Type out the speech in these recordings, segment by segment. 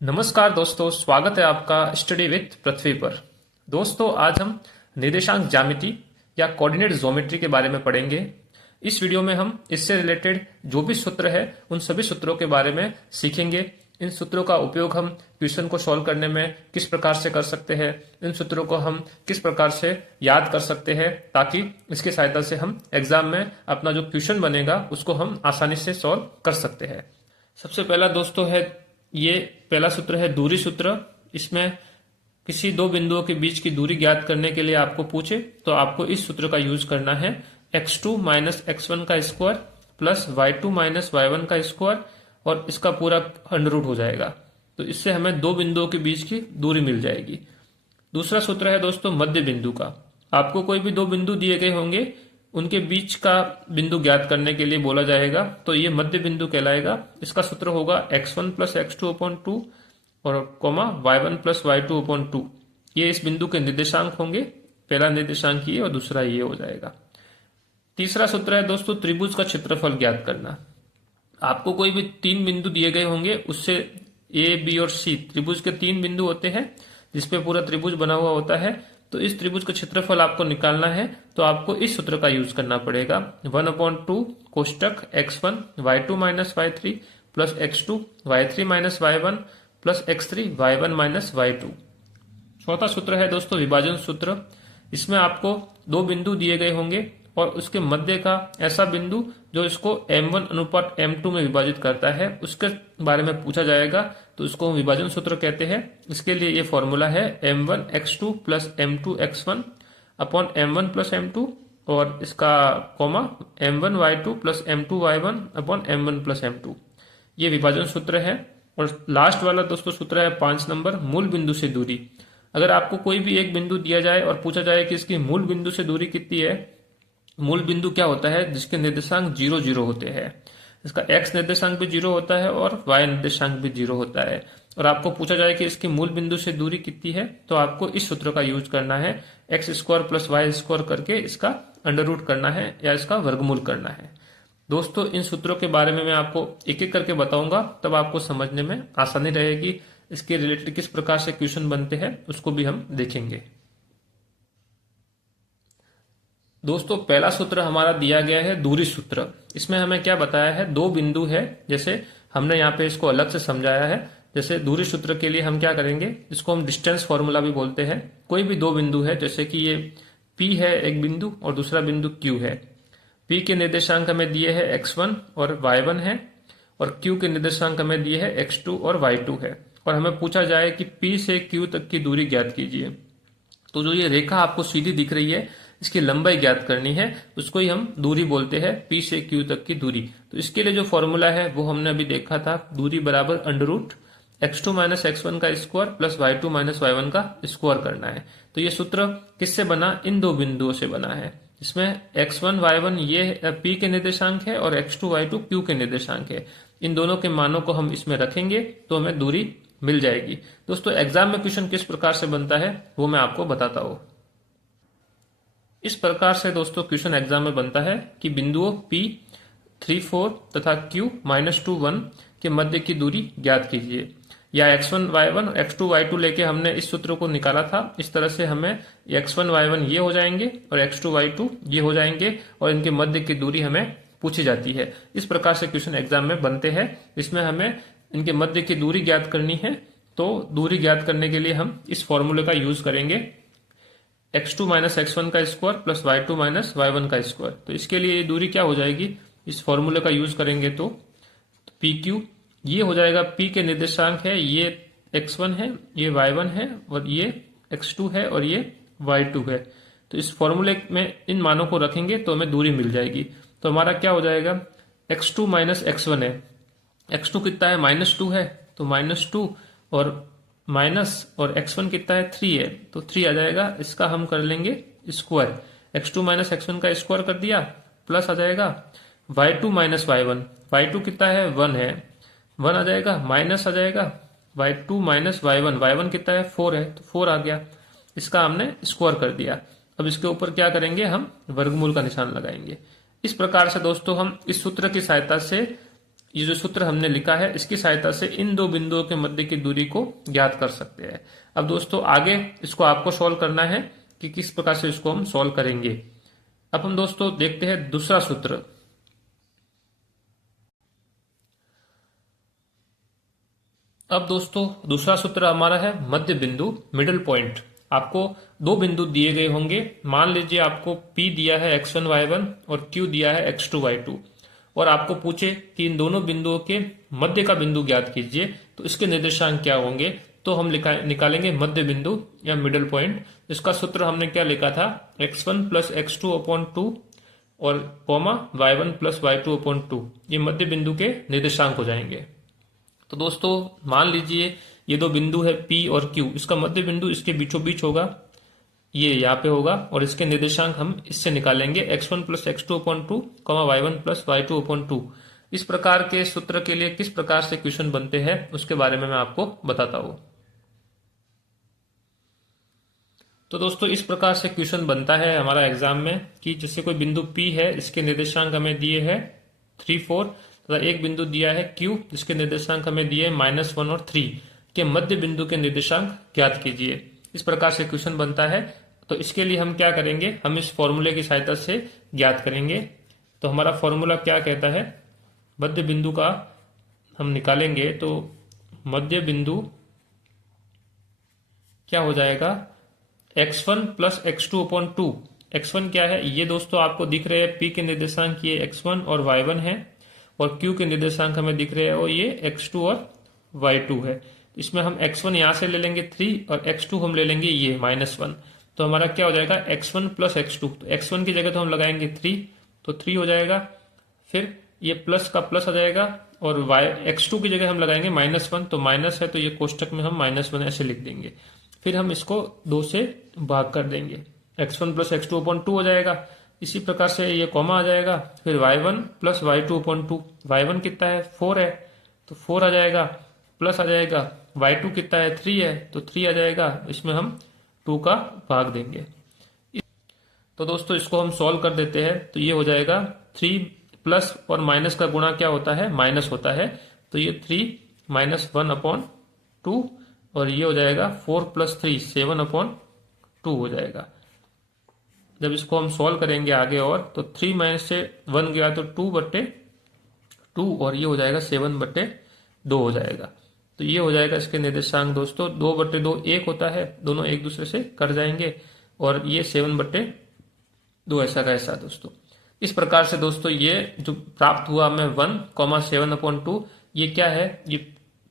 नमस्कार दोस्तों, स्वागत है आपका स्टडी विथ पृथ्वी पर। दोस्तों, आज हम निर्देशांक ज्यामिति या कोऑर्डिनेट ज्योमेट्री के बारे में पढ़ेंगे। इस वीडियो में हम इससे रिलेटेड जो भी सूत्र है उन सभी सूत्रों के बारे में सीखेंगे। इन सूत्रों का उपयोग हम क्वेश्चन को सॉल्व करने में किस प्रकार से कर सकते हैं, इन सूत्रों को हम किस प्रकार से याद कर सकते हैं, ताकि इसकी सहायता से हम एग्जाम में अपना जो क्वेश्चन बनेगा उसको हम आसानी से सॉल्व कर सकते हैं। सबसे पहला दोस्तों है, ये पहला सूत्र है दूरी सूत्र। इसमें किसी दो बिंदुओं के बीच की दूरी ज्ञात करने के लिए आपको पूछे तो आपको इस सूत्र का यूज करना है। x2 माइनस x1 का square plus y2 minus y1 का स्क्वायर और इसका पूरा अंडर रूट हो जाएगा। तो इससे हमें दो बिंदुओं के बीच की दूरी मिल जाएगी। दूसरा सूत्र है दोस्तों मध्य बिंदु का। आपको कोई भी दो बिंदु दिए गए होंगे, उनके बीच का बिंदु ज्ञात करने के लिए बोला जाएगा, तो ये मध्य बिंदु कहलाएगा। इसका सूत्र होगा x1 प्लस x2 अपॉन 2 और coma y1 plus y2 upon 2। ये इस बिंदु के निर्देशांक होंगे। पहला निर्देशांक ये और दूसरा ये हो जाएगा। तीसरा सूत्र है दोस्तों त्रिभुज का क्षेत्रफल ज्ञात करना। आपको कोई भी तीन बिंदु दिए गए होंगे, उससे ए बी और सी त्रिभुज के तीन बिंदु होते हैं जिसपे पूरा त्रिभुज बना हुआ होता है। तो इस त्रिभुज का क्षेत्रफल आपको निकालना है, तो आपको इस सूत्र का यूज करना पड़ेगा। 1/2 कोष्टक x1 y2 minus y3 plus x2 y3 minus y1 plus x3 y1 minus y2। चौथा सूत्र है दोस्तों विभाजन सूत्र। इसमें आपको दो बिंदु दिए गए होंगे और उसके मध्य का ऐसा बिंदु जो इसको m1 अनुपात m2 में विभाजित करता है, उसके बारे में पूछा जाएगा, तो उसको हम विभाजन सूत्र कहते हैं। इसके लिए ये फॉर्मूला है m1 x2 plus m2 x1 upon m1 plus m2 और इसका comma m1 y2 plus m2 y1 upon m1 plus m2। ये विभाजन सूत्र है। और लास्ट वाला दोस्तों सूत्र है 5 नंबर मूल बिंदु से दूरी। अगर आपको कोई भी एक बिंदु दिया जाए और पूछा जाए कि इसकी मूल बिंदु से दूरी कितनी है। मूल बिंदु क्या होता है? जिसके निर्देशांक 0 0 होते हैं। इसका x निर्देशांक भी 0 होता है और y निर्देशांक भी 0 होता है। और आपको पूछा जाए कि इसकी मूल बिंदु से दूरी कितनी है, तो आपको इस सूत्र का यूज करना है। x square plus Y square करके इसका अंडर रूट करना है या इसका वर्गमूल करना है। दोस्तों, इन सूत्रों के बारे में मैं आपको एक एक करके बताऊंगा, तब आपको समझने में आसानी रहेगी। इसके रिलेटेड किस प्रकार से क्वेश्चन बनते हैं उसको भी हम देखेंगे। दोस्तों, पहला सूत्र हमारा दिया गया है दूरी सूत्र। इसमें हमें क्या बताया है, दो बिंदु है। जैसे हमने यहाँ पे इसको अलग से समझाया है। जैसे दूरी सूत्र के लिए हम क्या करेंगे, इसको हम डिस्टेंस फॉर्मूला भी बोलते हैं। कोई भी दो बिंदु है, जैसे कि ये P है एक बिंदु और दूसरा बिंदु Q है। P के निर्देशांक हमें दिए है x1 और y1 है और Q के निर्देशांक हमें दिए है x2 और y2 है। और हमें पूछा जाए कि P से Q तक की दूरी ज्ञात कीजिए। तो जो ये रेखा आपको सीधी दिख रही है, इसकी लंबाई ज्ञात करनी है, उसको ही हम दूरी बोलते हैं, P से Q तक की दूरी। तो इसके लिए जो फॉर्मूला है वो हमने अभी देखा था, दूरी बराबर under root x2 minus x1 का square plus y2 minus y1 का स्क्वायर करना है। तो ये सूत्र किससे बना? इन दो बिंदुओं से बना है। इसमें x1 y1 ये P के निर्देशांक है और x2 y2 Q के निर्देशांक है। इन दोनों के मानों को हम इसमें रखेंगे तो हमें दूरी मिल जाएगी। दोस्तों, एग्जाम में क्वेश्चन किस प्रकार से बनता है वो मैं आपको बताता हूँ। इस प्रकार से दोस्तों क्वेश्चन एग्जाम में बनता है कि बिंदुओं P 3 4 तथा Q -2 1 के मध्य की दूरी ज्ञात कीजिए। या x1 y1 x2 y2 लेके हमने इस सूत्र को निकाला था। इस तरह से हमें x1 y1 ये हो जाएंगे और x2 y2 ये हो जाएंगे और इनके मध्य की दूरी हमें पूछी जाती है। इस प्रकार से क्वेश्चन एग्जाम में बनते हैं। इसमें हमें इनके मध्य की दूरी ज्ञात करनी है। तो दूरी ज्ञात करने के लिए हम इस फॉर्मूले का यूज करेंगे, x2 माइनस x1 का square plus y2 minus y1 का स्क्वायर। तो इसके लिए ये दूरी क्या हो जाएगी, इस फॉर्मूले का यूज करेंगे तो PQ ये हो जाएगा। P के निर्देशांक है, ये x1 है, ये y1 है और ये x2 है और ये y2 है। तो इस फॉर्मूले में इन मानों को रखेंगे तो हमें दूरी मिल जाएगी। तो हमारा क्या हो जाएगा, x2 माइनस x1 है, x2 कितना है -2 है, तो -2 और माइनस और x1 कितना है 3 है, तो 3 आ जाएगा। इसका हम कर लेंगे स्क्वायर, x2 माइनस x1 का स्क्वायर कर दिया, प्लस आ जाएगा y2 माइनस y1, y2 कितना है 1 है, 1 आ जाएगा, माइनस आ जाएगा y2 माइनस y1, y1 कितना है 4 है, तो 4 आ गया। इसका हमने स्क्वायर कर दिया। अब इसके ऊपर क्या करेंगे, हम वर्गमूल का निशान लगाएंगे। इस प्रकार से दोस्तों हम इस सूत्र की सहायता से ये जो सूत्र हमने लिखा है इसकी सहायता से इन दो बिंदुओं के मध्य की दूरी को ज्ञात कर सकते हैं। अब दोस्तों आगे इसको आपको सॉल्व करना है कि किस प्रकार से इसको हम सॉल्व करेंगे। अब हम दोस्तों देखते हैं दूसरा सूत्र। अब दोस्तों दूसरा सूत्र हमारा है मध्य बिंदु, मिडिल पॉइंट। आपको दो बिंदु दिए गए होंगे, मान लीजिए आपको P दिया है x1 y1 और Q दिया है x2 y2, और आपको पूछे कि इन दोनों बिंदुओं के मध्य का बिंदु ज्ञात कीजिए, तो इसके निर्देशांक क्या होंगे। तो हम निकालेंगे मध्य बिंदु या मिडिल पॉइंट। इसका सूत्र हमने क्या लिखा था, x1 प्लस x2 अपॉन 2 और comma y1 plus y2 upon 2, ये मध्य बिंदु के निर्देशांक हो जाएंगे। तो दोस्तों मान लीजिए ये दो बिंदु है P और Q, इसका मध्य बिंदु इसके बीचों बीच होगा, ये यहाँ पे होगा, और इसके निर्देशांक हम इससे निकालेंगे x1 plus x2 upon 2 y1 plus y2 upon 2। इस प्रकार के सूत्र के लिए किस प्रकार से क्वेश्चन बनते हैं उसके बारे में मैं आपको बताता हूं। तो दोस्तों इस प्रकार से क्वेश्चन बनता है हमारा एग्जाम में कि जैसे कोई बिंदु P है, इसके निर्देशांक हमें दिए हैं 3, 4, तथा एक बिंदु दिया है Q जिसके निर्देशांक हमें दिए -1 और 3 के मध्य बिंदु के निर्देशांक ज्ञात कीजिए। इस प्रकार से क्वेश्चन बनता है। तो इसके लिए हम क्या करेंगे, हम इस फॉर्मूले की सहायता से ज्ञात करेंगे। तो हमारा फॉर्मूला क्या कहता है, मध्य बिंदु का हम निकालेंगे तो मध्य बिंदु क्या हो जाएगा, x1 plus x2 upon 2। x1 क्या है, ये दोस्तों आपको दिख रहे हैं P के निर्देशांक ये x1 और y1 है, और Q के निर्देशांक हमें दिख रहे हैं और ये x2 और y2 है। इसमें हम x1 यहां से ले लेंगे 3 और x2 हम ले लेंगे ये -1। तो हमारा क्या हो जाएगा x1 प्लस x2, तो x1 की जगह तो हम लगाएंगे 3, तो 3 हो जाएगा, फिर ये प्लस का प्लस आ जाएगा, और x2 की जगह हम लगाएंगे -1, तो माइनस है तो ये कोष्टक में हम -1 ऐसे लिख देंगे। फिर हम इसको 2 से भाग कर देंगे, x1 प्लस x2 अपॉन 2 हो जाएगा। इसी प्रकार से ये कॉमा आ जाएगा, फिर y1 plus y2 upon 2, y1 कितना है 4 है तो 4 आ जाएगा, प्लस आ जाएगा y2 कितना है 3 है तो 3 आ जाएगा, इसमें हम 2 का भाग देंगे। तो दोस्तों इसको हम सॉल्व कर देते हैं, तो ये हो जाएगा 3 प्लस और माइनस का गुणा क्या होता है, माइनस होता है, तो ये 3 -1 अपॉन 2, और ये हो जाएगा 4 प्लस 3 7 अपॉन 2 हो जाएगा। जब इसको हम सॉल्व करेंगे आगे और, तो 3 माइनस से 1 गया तो 2/2, और ये हो जाएगा 7/2 हो जाएगा। तो ये हो जाएगा इसके निर्देशांक दोस्तों, 2/2 1 होता है, दोनों एक दूसरे से कट जाएंगे, और ये 7/2 ऐसा का ऐसा दोस्तों। इस प्रकार से दोस्तों ये जो प्राप्त हुआ हमें 1,7/2, ये क्या है, ये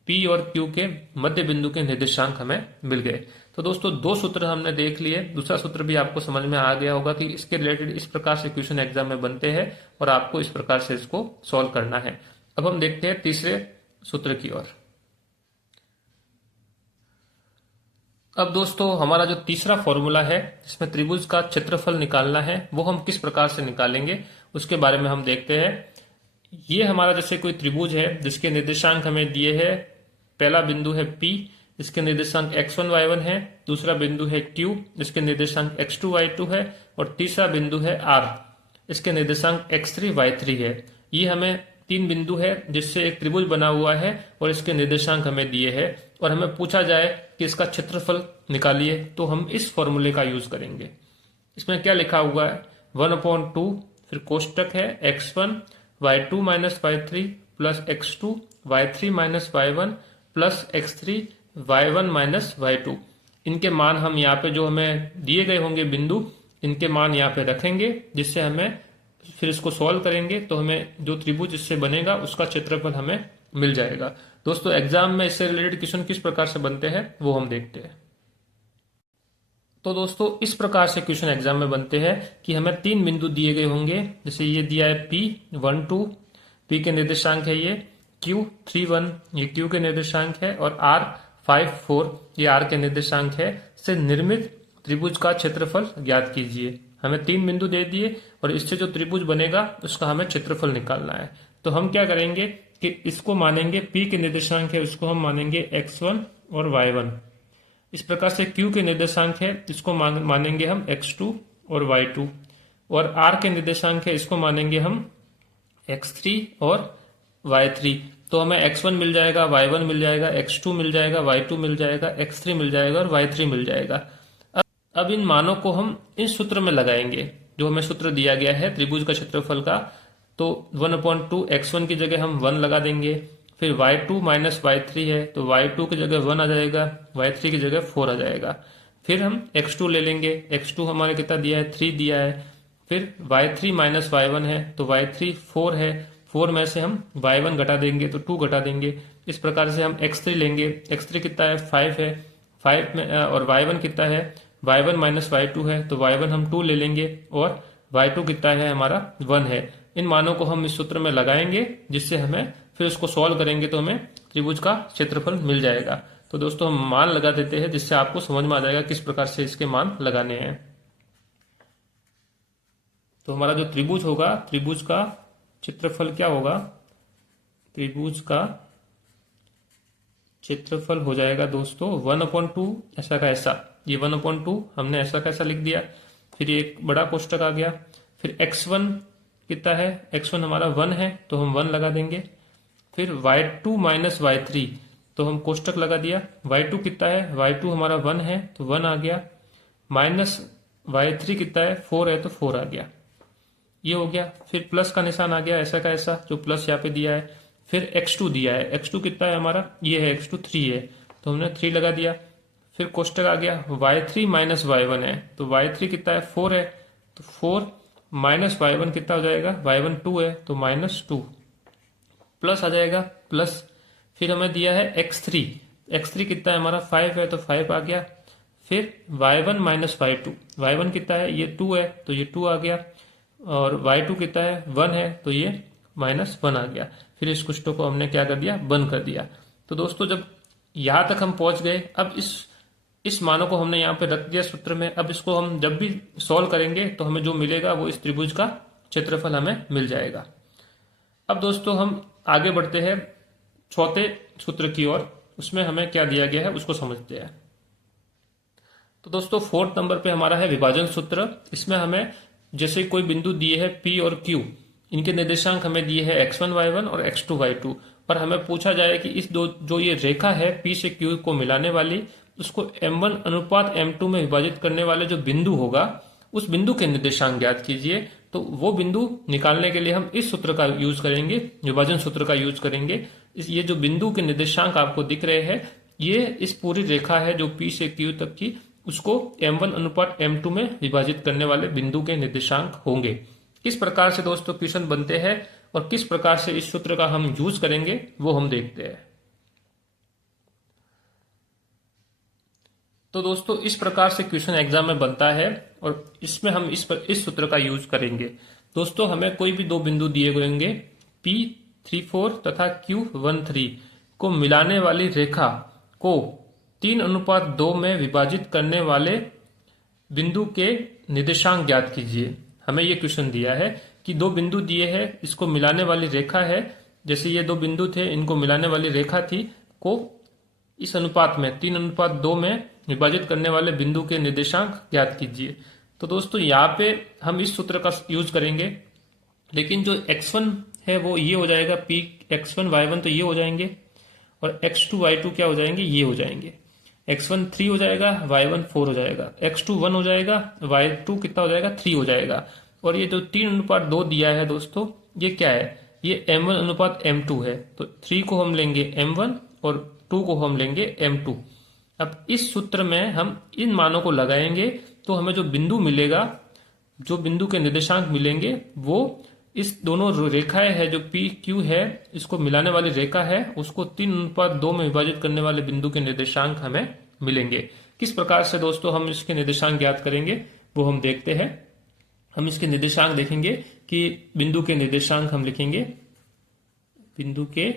P और Q के मध्य बिंदु के निर्देशांक हमें मिल गए। तो दोस्तों दो सूत्र हमने देख लिए, दूसरा सूत्र भी आपको समझ में आ गया होगा कि इसके रिलेटेड इस प्रकार से क्वेश्चन एग्जाम में बनते हैं और आपको इस प्रकार से इसको सॉल्व करना है। अब हम देखते हैं तीसरे सूत्र की ओर। अब दोस्तों हमारा जो तीसरा फॉर्मूला है जिसमें त्रिभुज का क्षेत्रफल निकालना है, वो हम किस प्रकार से निकालेंगे उसके बारे में हम देखते हैं। ये हमारा जैसे कोई त्रिभुज है जिसके निर्देशांक हमें दिए हैं, पहला बिंदु है P जिसके निर्देशांक x1 y1 है, दूसरा बिंदु है Q जिसके निर्देशांक x2 y2 है, और तीसरा बिंदु है R इसके निर्देशांक x3 y3 है। ये हमें 3 बिंदु है जिससे एक त्रिभुज बना हुआ है और इसके निर्देशांक हमें दिए हैं, और हमें पूछा जाए कि इसका क्षेत्रफल निकालिए, तो हम इस फॉर्मूले का यूज करेंगे। इसमें क्या लिखा हुआ है, 1/2, फिर कोष्टक है x1 y2 minus y3 plus x2 y3 minus y1 plus x3 y1 minus y2। इनके मान हम यहाँ पे जो हमें दिए गए होंगे बिंदु, इनके मान यहाँ पे रखेंगे, जिससे हमें फिर इसको सॉल्व करेंगे तो हमें जो त्रिभुज इससे बनेगा उसका क्षेत्रफल हमें मिल जाएगा। दोस्तों एग्जाम में इससे रिलेटेड क्वेश्चन किस प्रकार से बनते हैं वो हम देखते हैं। तो दोस्तों इस प्रकार से क्वेश्चन एग्जाम में बनते हैं कि हमें 3 बिंदु दिए गए होंगे, जैसे ये दिया है P 1 2, P के निर्देशांक है ये, Q 3 1 ये Q के निर्देशांक है, और R 5 4 ये R के निर्देशांक है, से निर्मित त्रिभुज का क्षेत्रफल ज्ञात कीजिए। हमें 3 बिंदु दे दिए और इससे जो त्रिभुज बनेगा उसका हमें क्षेत्रफल निकालना है। तो हम क्या करेंगे कि इसको मानेंगे, P के निर्देशांक है उसको हम मानेंगे x1 और y1। इस प्रकार से Q के निर्देशांक है इसको मानेंगे हम x2 और y2, और R के निर्देशांक है इसको मानेंगे हम x3 और y3, तो हमें x1 मिल जाएगा, y1 मिल जाएगा, x2 मिल जाएगा, y2 मिल जाएगा, x3 मिल जाएगा और y3 मिल जाएगा। अब इन मानों को हम इस सूत्र में लगाएंगे, जो हमें सूत्र दिया गया है त्रिभुज का क्षेत्रफल का। तो 1/2 x1 की जगह हम 1 लगा देंगे, फिर y2 माइनस y3 है तो y2 की जगह 1 आ जाएगा, y3 की जगह 4 आ जाएगा। फिर हम x2 ले लेंगे, x2 हमारे कितना दिया है, 3 दिया है। फिर y3 माइनस y1 है तो y3 4 है, 4 में से हम y1 घटा देंगे तो 2 घटा देंगे। इस प्रकार से हम x3 लेंगे, x3 कितना है, 5 है, 5 में और y1 कितना है, y1 माइनस y2 है तो y1 हम 2 ले लेंगे और y2 कितना है हमारा 1 है। इन मानों को हम इस सूत्र में लगाएंगे, जिससे हमें फिर उसको सॉल्व करेंगे तो हमें त्रिभुज का क्षेत्रफल मिल जाएगा। तो दोस्तों हम मान लगा देते हैं, जिससे आपको समझ में आ जाएगा किस प्रकार से इसके मान लगाने हैं। तो हमारा जो त्रिभुज होगा, त्रिभुज का क्षेत्रफल क्या होगा, त्रिभुज का क्षेत्रफल हो जाएगा दोस्तों 1/2 ऐसा का ऐसा। ये 1/2 हमने ऐसा का ऐसा लिख दिया, फिर एक बड़ा कोष्टक आ गया। फिर x1 कितना है, x1 हमारा 1 है तो हम 1 लगा देंगे। फिर y2 माइनस y3 तो हम कोष्टक लगा दिया, y2 कितना है, y2 हमारा 1 है तो 1 आ गया, माइनस y3 कितना है, 4 है तो 4 आ गया, ये हो गया। फिर प्लस का निशान आ गया ऐसा का ऐसा, जो प्लस यहाँ पे दिया है। फिर x2 दिया है, x2 कितना है हमारा, ये है x2 3 है तो हमने 3 लगा दिया। फिर कोष्टक आ गया, y3 माइनस y1 है तो y3 कितना है, 4 है तो 4 माइनस y1 कितना हो जाएगा, y1 2 है तो -2, प्लस आ जाएगा प्लस। फिर हमें दिया है x3, x3 कितना है हमारा, 5 है तो 5 आ गया। फिर y1 माइनस y2, y1 कितना है, ये 2 है तो ये 2 आ गया, और y2 कितना है, 1 है तो ये -1 आ गया। फिर इस कुष्टों को हमने क्या कर दिया, बंद कर दिया। तो दोस्तों जब यहां तक हम पहुंच गए, अब इस मानों को हमने यहाँ पे रख दिया सूत्र में। अब इसको हम जब भी सॉल्व करेंगे तो हमें जो मिलेगा वो इस त्रिभुज का क्षेत्रफल हमें मिल जाएगा। अब दोस्तों हम आगे बढ़ते हैं चौथे सूत्र की ओर, उसमें हमें क्या दिया गया है उसको समझते हैं। तो दोस्तों 4th नंबर पे हमारा है विभाजन सूत्र। इसमें हमें जैसे कोई बिंदु दिए है P और Q, इनके निर्देशांक हमें दिए हैं x1 y1 और x2 y2, और हमें पूछा जाए कि इस दो जो ये रेखा है P से Q को मिलाने वाली, उसको m1 अनुपात m2 में विभाजित करने वाले जो बिंदु होगा, उस बिंदु के निर्देशांक ज्ञात कीजिए। तो वो बिंदु निकालने के लिए हम इस सूत्र का यूज करेंगे, विभाजन सूत्र का यूज करेंगे। ये जो बिंदु के निर्देशांक आपको दिख रहे हैं, ये इस पूरी रेखा है जो P से Q तक की, उसको m1 अनुपात m2 में विभाजित करने वाले बिंदु के निर्देशांक होंगे। किस प्रकार से दोस्तों क्वेश्चन बनते हैं और किस प्रकार से इस सूत्र का हम यूज करेंगे वो हम देखते हैं। तो दोस्तों इस प्रकार से क्वेश्चन एग्जाम में बनता है और इसमें हम इस सूत्र का यूज करेंगे। दोस्तों हमें कोई भी दो बिंदु दिए होंगे P34 तथा Q13 को मिलाने वाली रेखा को 3:2 में विभाजित करने वाले बिंदु के निर्देशांक ज्ञात कीजिए। हमें ये क्वेश्चन दिया है कि दो बिंदु दिए हैं, इसको मिलाने वाली रेखा है, जैसे ये दो बिंदु थे, इनको मिलाने वाली रेखा थी, को इस अनुपात में 3:2 में विभाजित करने वाले बिंदु के निर्देशांक ज्ञात कीजिए। तो दोस्तों यहाँ पे हम इस सूत्र का यूज करेंगे, लेकिन जो x1 है वो ये हो जाएगा, P x1 y1 तो ये हो जाएंगे, और x2 y2 क्या हो जाएंगे, ये हो जाएंगे। x1 3 हो जाएगा, y1 4 हो जाएगा, x2 1 हो जाएगा, y2 कितना हो जाएगा, 3 हो जाएगा। और ये जो 3:2 दिया है दोस्तों, ये क्या है, ये m1 अनुपात m2 है। तो 3 को हम लेंगे m1 और 2 को हम लेंगे m2। अब इस सूत्र में हम इन मानों को लगाएंगे तो हमें जो बिंदु मिलेगा, जो बिंदु के निर्देशांक मिलेंगे, वो इस दोनों रेखाएं है जो पी क्यू है, इसको मिलाने वाली रेखा है, उसको 3:2 में विभाजित करने वाले बिंदु के निर्देशांक हमें मिलेंगे। किस प्रकार से दोस्तों हम इसके निर्देशांक ज्ञात करेंगे वो हम देखते हैं। हम इसके निर्देशांक देखेंगे कि बिंदु के निर्देशांक हम लिखेंगे, बिंदु के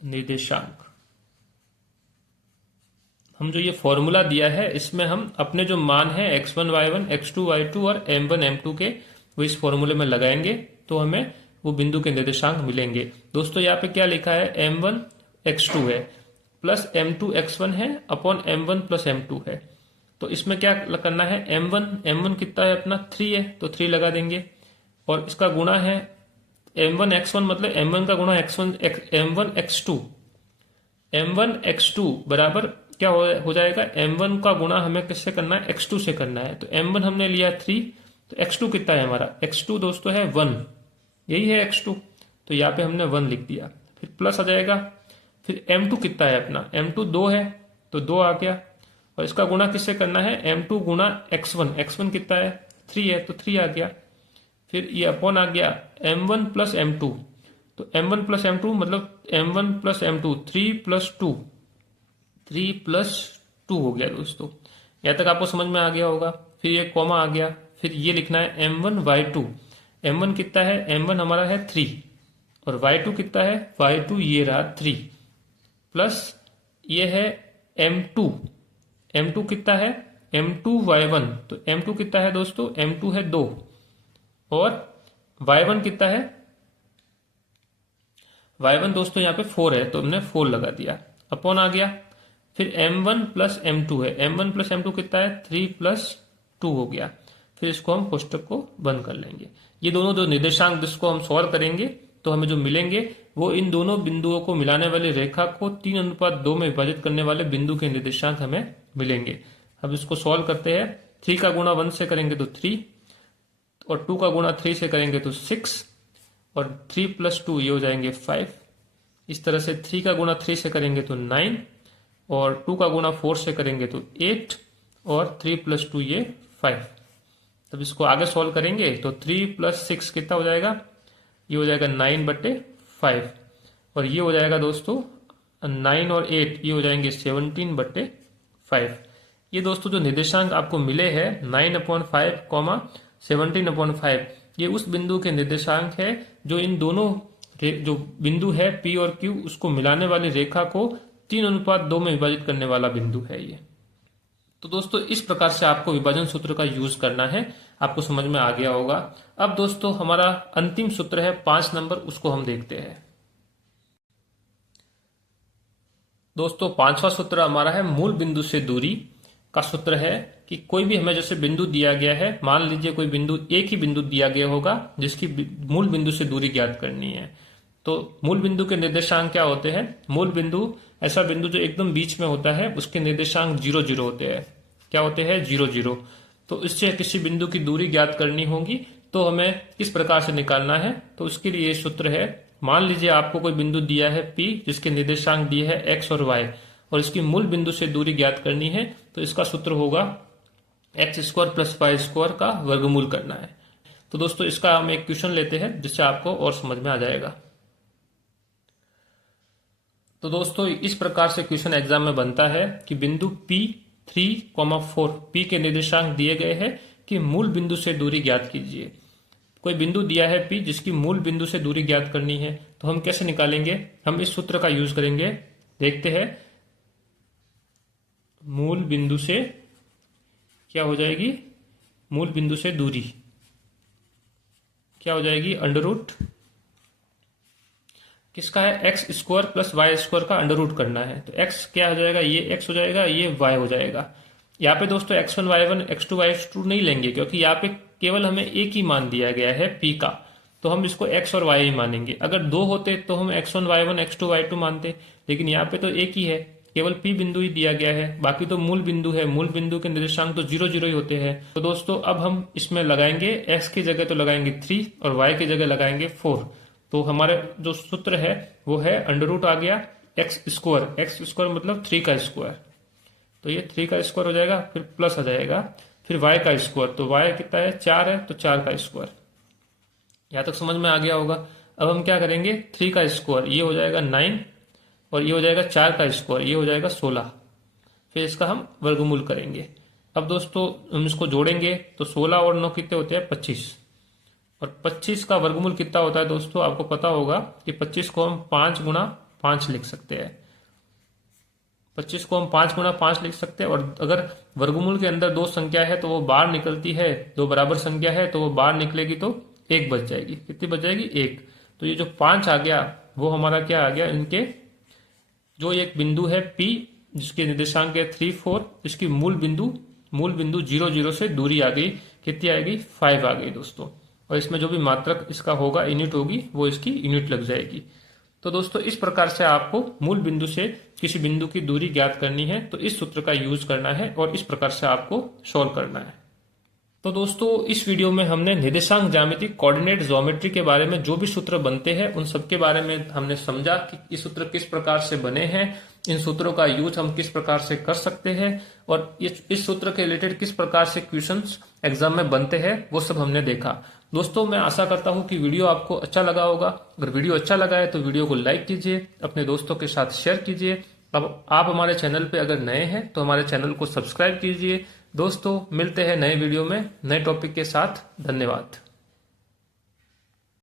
निर्देशांक, हम जो ये फॉर्मूला दिया है इसमें हम अपने जो मान है x1 y1 x2 y2 और m1 m2 के, वो इस फॉर्मूले में लगाएंगे तो हमें वो बिंदु के निर्देशांक मिलेंगे। दोस्तों यहाँ पे क्या लिखा है, m1 x2 है प्लस m2 x1 है अपॉन m1 प्लस m2 है। तो इसमें क्या करना है, m1 कितना है अपना 3 है तो 3 लगा देंगे, और इसका गुणा है m1 x1 मतलब m1 का गुणा x1 m1 x2, m1 x2 बराबर क्या हो जाएगा, m1 का गुणा हमें किससे करना है, x2 से करना है। तो m1 हमने लिया 3, तो x2 कितना है हमारा, x2 दोस्तों है 1, यही है x2, तो यहाँ पे हमने 1 लिख दिया। फिर प्लस आ जाएगा, फिर m2 कितना है अपना, m2 2 है तो 2 आ गया, और इसका गुणा किससे करना है, m2 गुणा x1, x1 कितना है 3 है तो 3 आ गया। फिर ये अपॉन आ गया m1 प्लस m2, तो m1 प्लस m2 मतलब m1 plus m2 3 plus 2, 3 plus 2 हो गया दोस्तों। यहाँ तक आपको समझ में आ गया होगा। फिर ये कॉमा आ गया, फिर ये लिखना है m1y2, m1 कितना है, m1 हमारा है 3, और y2 कितना है, y2 ये रहा 3, प्लस ये है m2, m2 कितना है, m2y1, तो m2 कितना है दोस्तों, m2 है 2, और y1 कितना है, y1 दोस्तों यहाँ पे 4 है तो हमने 4 लगा दिया, अपॉन आ गया। फिर m1 प्लस m2 है, m1 प्लस m2 कितना है 3 प्लस 2 हो गया। फिर इसको हम कोष्टक को बंद कर लेंगे। ये दोनों जो निर्देशांक जिसको हम सॉल्व करेंगे तो हमें जो मिलेंगे वो इन दोनों बिंदुओं को मिलाने वाली रेखा को 3:2 में विभाजित करने वाले बिंदु के निर्देशांक हमें मिलेंगे। अब इसको सॉल्व करते हैं। 3 का गुणा 1 से करेंगे तो 3, और 2 का गुणा 3 से करेंगे तो 6, और 3 प्लस 2 ये हो जाएंगे 5। इस तरह से 3 का गुणा 3 से करेंगे तो 9, और 2 का गुणा 4 से करेंगे तो 8, और 3 प्लस 2 ये 5। तब इसको आगे सॉल्व करेंगे तो 3 प्लस 6 कितना हो जाएगा, ये हो जाएगा 9/5, और ये हो जाएगा दोस्तों 9 और 8 ये हो जाएंगे 17/5। ये दोस्तों जो निर्देशांक आपको मिले हैं 9/5, 17/5, ये उस बिंदु के निर्देशांक है जो इन दोनों जो बिंदु है P और Q उसको मिलाने वाली रेखा को 3:2 में विभाजित करने वाला बिंदु है ये। तो दोस्तों इस प्रकार से आपको विभाजन सूत्र का यूज करना है, आपको समझ में आ गया होगा। अब दोस्तों हमारा अंतिम सूत्र है 5 नंबर, उसको हम देखते हैं। दोस्तों 5वां सूत्र हमारा है मूल बिंदु से दूरी का सूत्र है कि कोई भी हमें जैसे बिंदु दिया गया है, मान लीजिए कोई बिंदु, एक ही बिंदु दिया गया होगा जिसकी मूल बिंदु से दूरी ज्ञात करनी है। तो मूल बिंदु के निर्देशांक क्या होते हैं, मूल बिंदु ऐसा बिंदु जो एकदम बीच में होता है उसके निर्देशांक 0 0 होते हैं। क्या होते हैं, 0 0। तो इससे किसी बिंदु की दूरी ज्ञात करनी होगी तो हमें किस प्रकार से निकालना है, तो उसके लिए ये सूत्र है। मान लीजिए आपको कोई बिंदु दिया है P जिसके निर्देशांक दिए है x और y, और इसकी मूल बिंदु से दूरी ज्ञात करनी है, तो इसका सूत्र होगा x² + y² का वर्गमूल करना है। तो दोस्तों इसका हम एक क्वेश्चन लेते हैं जिससे आपको और समझ में आ जाएगा। तो दोस्तों इस प्रकार से क्वेश्चन एग्जाम में बनता है कि बिंदु P3,4 P के निर्देशांक दिए गए हैं कि मूल बिंदु से दूरी ज्ञात कीजिए। कोई बिंदु दिया है P जिसकी मूल बिंदु से दूरी ज्ञात करनी है, तो हम कैसे निकालेंगे, हम इस सूत्र का यूज करेंगे। देखते हैं, मूल बिंदु से क्या हो जाएगी, मूल बिंदु से दूरी क्या हो जाएगी, अंडर रूट किसका है, x² + y² का अंडर रूट करना है। तो x क्या हो जाएगा, ये x हो जाएगा, ये y हो जाएगा। यहाँ पे दोस्तों x1 y1 x2 y2 नहीं लेंगे क्योंकि यहाँ पे केवल हमें एक ही मान दिया गया है P का, तो हम इसको x और y ही मानेंगे। अगर 2 होते तो हम x1 y1 x2 y2 मानते, लेकिन यहाँ पे तो एक ही है, केवल P बिंदु ही दिया गया है, बाकी तो मूल बिंदु है। मूल बिंदु के निर्देशांक तो 0 0 ही होते हैं। तो दोस्तों अब हम इसमें लगाएंगे, x की जगह तो लगाएंगे 3 और y की जगह लगाएंगे 4। तो हमारे जो सूत्र है वो है अंडर रूट आ गया x² मतलब 3 का स्क्वायर, तो ये 3 का स्क्वायर हो जाएगा, फिर प्लस आ जाएगा, फिर y का स्क्वायर, तो y कितना है 4 है तो 4 का स्क्वायर। यहाँ तक समझ में आ गया होगा। अब हम क्या करेंगे, 3 का स्क्वायर ये हो जाएगा 9, और ये हो जाएगा 4 का स्क्वायर ये हो जाएगा 16। फिर इसका हम वर्गमूल करेंगे। अब दोस्तों हम इसको जोड़ेंगे तो 16 और 9 कितने होते हैं, 25, और 25 का वर्गमूल कितना होता है दोस्तों, आपको पता होगा कि 25 को हम 5 गुणा 5 लिख सकते हैं। 25 को हम 5 गुणा 5 लिख सकते हैं, और अगर वर्गमूल के अंदर 2 संख्या है तो वो बाहर निकलती है, 2 बराबर संख्या है तो वो बाहर निकलेगी तो 1 बच जाएगी। कितनी बच जाएगी, 1। तो ये जो 5 आ गया वो हमारा क्या आ गया, इनके जो एक बिंदु है P जिसके निर्देशांक है 3 4, इसकी मूल बिंदु 0 0 से दूरी आ गई, कितनी आएगी, 5 आ गई दोस्तों। और इसमें जो भी मात्रक इसका होगा, यूनिट होगी, वो इसकी यूनिट लग जाएगी। तो दोस्तों इस प्रकार से आपको मूल बिंदु से किसी बिंदु की दूरी ज्ञात करनी है, तो इस सूत्र का यूज करना है और इस प्रकार से आपको सॉल्व करना है। तो दोस्तों इस वीडियो में हमने निर्देशांक ज्यामिति कोऑर्डिनेट ज्योमेट्री के बारे में जो भी सूत्र बनते हैं उन सब के बारे में हमने समझा कि ये सूत्र किस प्रकार से बने हैं, इन सूत्रों का यूज हम किस प्रकार से कर सकते हैं और इस सूत्र के रिलेटेड किस प्रकार से क्वेश्चंस एग्जाम में बनते हैं, वो सब हमने देखा। दोस्तों मैं आशा करता हूं कि वीडियो आपको अच्छा लगा होगा। अगर वीडियो अच्छा लगा है तो वीडियो को लाइक कीजिए, अपने दोस्तों के साथ शेयर कीजिए। अब आप हमारे चैनल पे अगर नए हैं तो हमारे चैनल को सब्सक्राइब कीजिए। दोस्तों मिलते हैं नए वीडियो में नए टॉपिक के साथ। धन्यवाद।